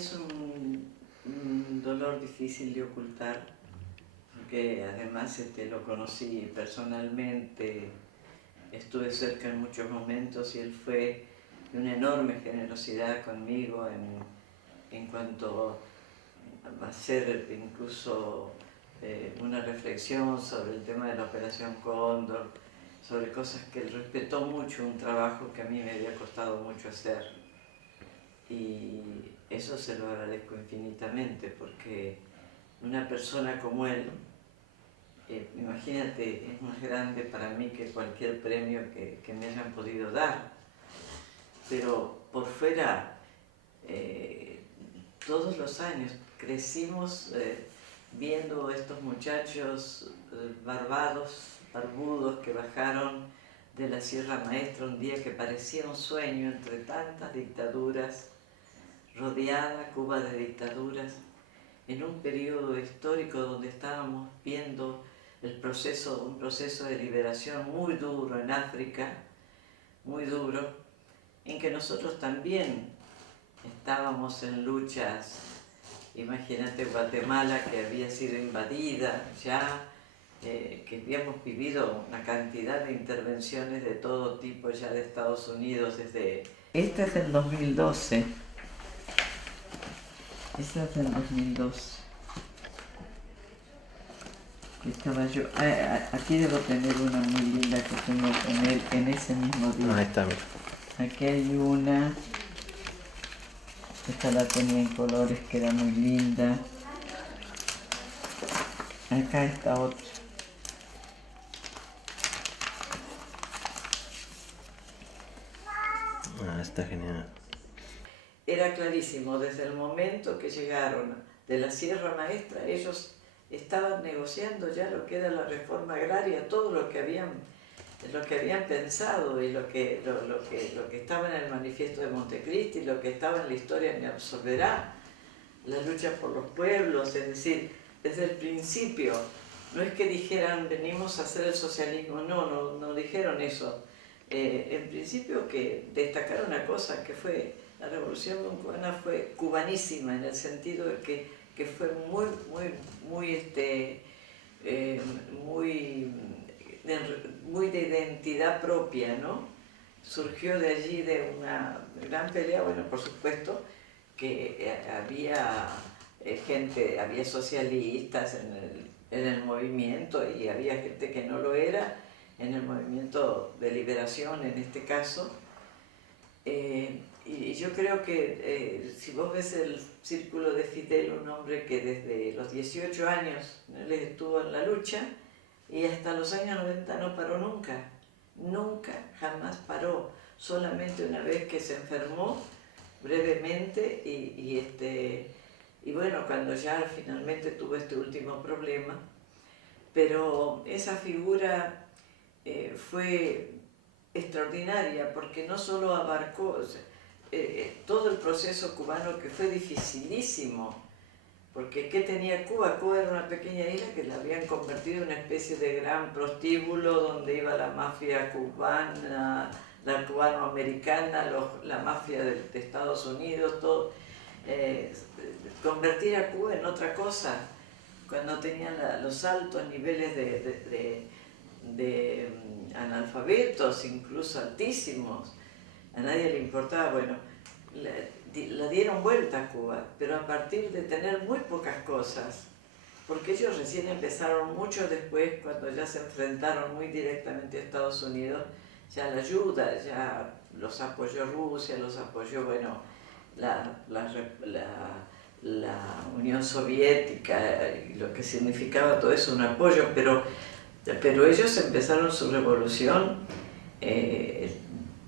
es un dolor difícil de ocultar, porque además lo conocí personalmente, estuve cerca en muchos momentos y él fue de una enorme generosidad conmigo en cuanto a hacer incluso una reflexión sobre el tema de la Operación Cóndor, sobre cosas que él respetó mucho, un trabajo que a mí me había costado mucho hacer. Y eso se lo agradezco infinitamente, porque una persona como él, imagínate, es más grande para mí que cualquier premio que me hayan podido dar. Pero por fuera, todos los años crecimos viendo a estos muchachos barbudos que bajaron de la Sierra Maestra un día que parecía un sueño entre tantas dictaduras, rodeada Cuba de dictaduras, en un periodo histórico donde estábamos viendo un proceso de liberación muy duro en África, muy duro, en que nosotros también estábamos en luchas. Imagínate Guatemala, que había sido invadida ya, que habíamos vivido una cantidad de intervenciones de todo tipo ya de Estados Unidos desde... Este es del 2012. Este es del 2012. Estaba yo... aquí debo tener una muy linda que tengo con él en ese mismo día. Ahí está, mira. Aquí hay una... Esta la tenía en colores, que era muy linda. Acá está otra. Está genial. Era clarísimo, desde el momento que llegaron de la Sierra Maestra, ellos estaban negociando ya lo que era la reforma agraria, todo lo que habían pensado y lo que estaba en el manifiesto de Montecristi, lo que estaba en la historia me absolverá, la lucha por los pueblos, es decir, desde el principio. No es que dijeran venimos a hacer el socialismo, no dijeron eso. En principio que destacar una cosa, que fue la revolución cubana fue cubanísima, en el sentido de que fue muy de identidad propia, ¿no? Surgió de allí de una gran pelea, bueno, por supuesto que había gente, había socialistas en el movimiento y había gente que no lo era, en el movimiento de liberación en este caso. Y yo creo que si vos ves el círculo de Fidel, un hombre que desde los 18 años él estuvo en la lucha y hasta los años 90 no paró nunca, jamás paró, solamente una vez que se enfermó brevemente y bueno, cuando ya finalmente tuvo este último problema, pero esa figura fue extraordinaria porque no solo abarcó todo el proceso cubano, que fue dificilísimo, porque ¿qué tenía Cuba? Cuba era una pequeña isla que la habían convertido en una especie de gran prostíbulo donde iba la mafia cubana, la cubano-americana, la mafia de Estados Unidos, todo. Convertir a Cuba en otra cosa, cuando tenían los altos niveles de analfabetos, incluso altísimos, a nadie le importaba. Bueno, la dieron vuelta a Cuba, pero a partir de tener muy pocas cosas, porque ellos recién empezaron mucho después, cuando ya se enfrentaron muy directamente a Estados Unidos, ya la ayuda, ya los apoyó Rusia, los apoyó, bueno, la Unión Soviética, y lo que significaba todo eso, un apoyo, pero ellos empezaron su revolución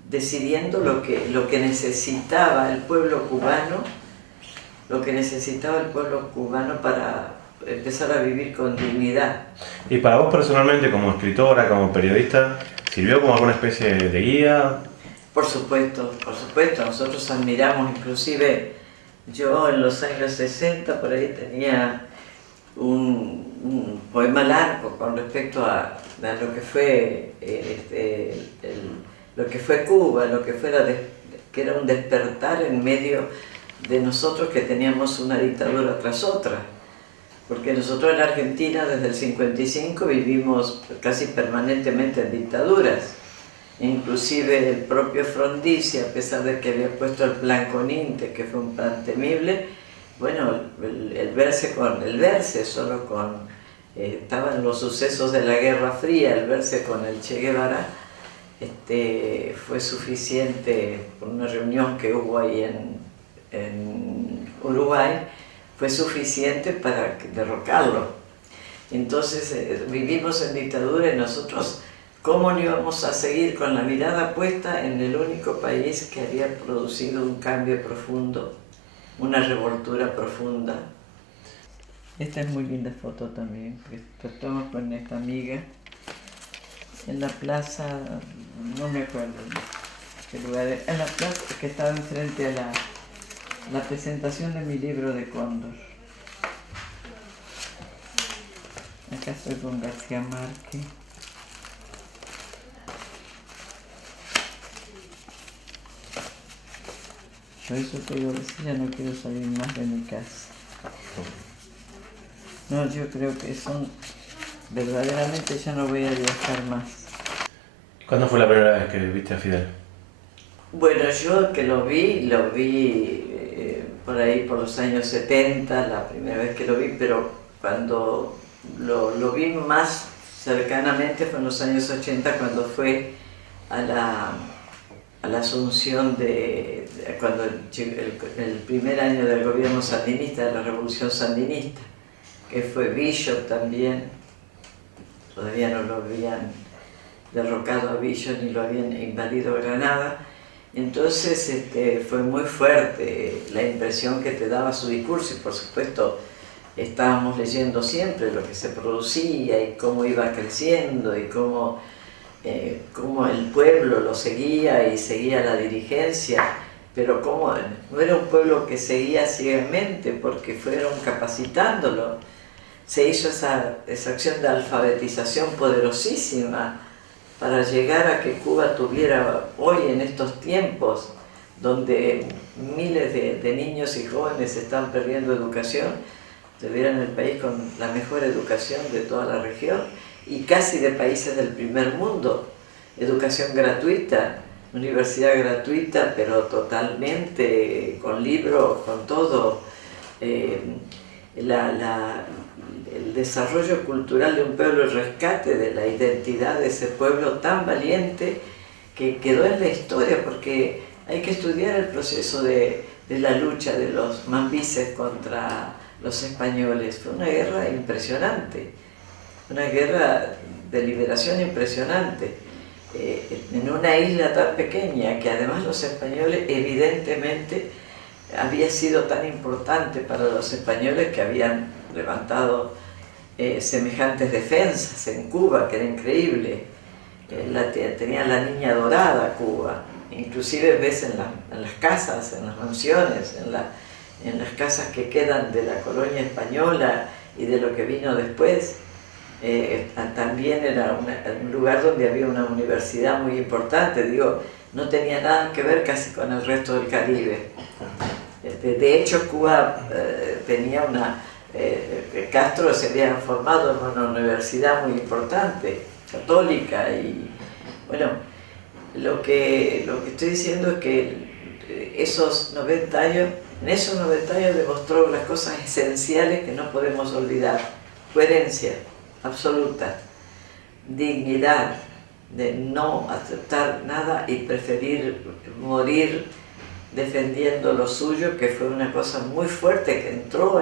decidiendo lo que necesitaba el pueblo cubano, para empezar a vivir con dignidad. Y para vos personalmente, como escritora, como periodista, ¿sirvió como alguna especie de guía? Por supuesto, nosotros admiramos, inclusive yo en los años 60 por ahí tenía un poema largo con respecto a lo que fue lo que fue Cuba, que era un despertar en medio de nosotros que teníamos una dictadura tras otra. Porque nosotros en Argentina desde el 55 vivimos casi permanentemente en dictaduras. Inclusive el propio Frondizi, a pesar de que había puesto el plan Coninte, que fue un plan temible, bueno, estaban los sucesos de la Guerra Fría, el verse con el Che Guevara, fue suficiente, por una reunión que hubo ahí en Uruguay, fue suficiente para derrocarlo. Entonces vivimos en dictadura y nosotros, ¿cómo no íbamos a seguir con la mirada puesta en el único país que había producido un cambio profundo, una revoltura profunda? Esta es muy linda foto también, que tomo con esta amiga en la plaza, no me acuerdo qué lugar, en la plaza que estaba enfrente a la presentación de mi libro de Cóndor. Acá estoy con García Márquez. Por eso te digo que ya no quiero salir más de mi casa. No, yo creo que verdaderamente ya no voy a viajar más. ¿Cuándo fue la primera vez que viste a Fidel? Bueno, yo que lo vi por ahí por los años 70, la primera vez que lo vi, pero cuando lo vi más cercanamente fue en los años 80, cuando fue a la asunción cuando el primer año del gobierno sandinista, de la revolución sandinista, que fue Villot también, todavía no lo habían derrocado a Villot ni lo habían invadido Granada. Entonces fue muy fuerte la impresión que te daba su discurso y por supuesto estábamos leyendo siempre lo que se producía y cómo iba creciendo y cómo el pueblo lo seguía y seguía la dirigencia, pero cómo no era un pueblo que seguía ciegamente porque fueron capacitándolo. Se hizo esa acción de alfabetización poderosísima para llegar a que Cuba tuviera hoy en estos tiempos donde miles de niños y jóvenes están perdiendo educación, tuvieran el país con la mejor educación de toda la región y casi de países del primer mundo. Educación gratuita, universidad gratuita, pero totalmente con libros, con todo. El desarrollo cultural de un pueblo, el rescate de la identidad de ese pueblo tan valiente que quedó en la historia, porque hay que estudiar el proceso de la lucha de los mambises contra los españoles. Fue una guerra impresionante, una guerra de liberación impresionante, en una isla tan pequeña que además los españoles evidentemente había sido tan importante para los españoles que habían levantado semejantes defensas en Cuba, que era increíble. Tenía la niña dorada Cuba, inclusive ves en las casas, en las mansiones, en las casas que quedan de la colonia española y de lo que vino después. También era un lugar donde había una universidad muy importante, no tenía nada que ver casi con el resto del Caribe. De hecho, Cuba tenía Castro se había formado en una universidad muy importante, católica, y bueno, lo que estoy diciendo es que en esos 90 años demostró las cosas esenciales que no podemos olvidar: coherencia absoluta, dignidad, de no aceptar nada y preferir morir defendiendo lo suyo, que fue una cosa muy fuerte que entró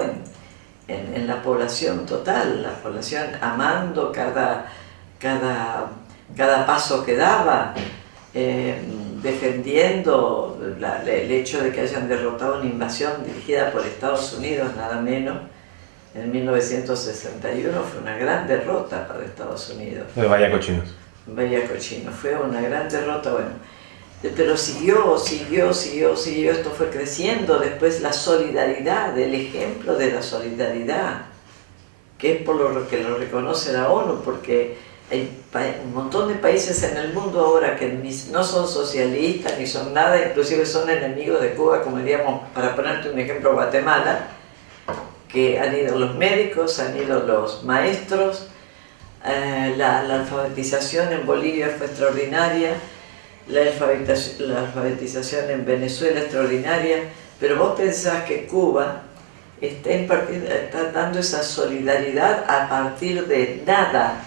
en la población total, la población amando cada paso que daba, defendiendo el hecho de que hayan derrotado una invasión dirigida por Estados Unidos, nada menos, en 1961. Fue una gran derrota para Estados Unidos. Vaya cochinos. Vaya cochinos, fue una gran derrota, bueno. Pero siguió, esto fue creciendo. Después la solidaridad, el ejemplo de la solidaridad, que es por lo que lo reconoce la ONU, porque hay un montón de países en el mundo ahora que no son socialistas ni son nada, inclusive son enemigos de Cuba, como diríamos, para ponerte un ejemplo, Guatemala, que han ido los médicos, han ido los maestros, la alfabetización en Bolivia fue extraordinaria, la alfabetización en Venezuela extraordinaria, pero vos pensás que Cuba está dando esa solidaridad a partir de nada.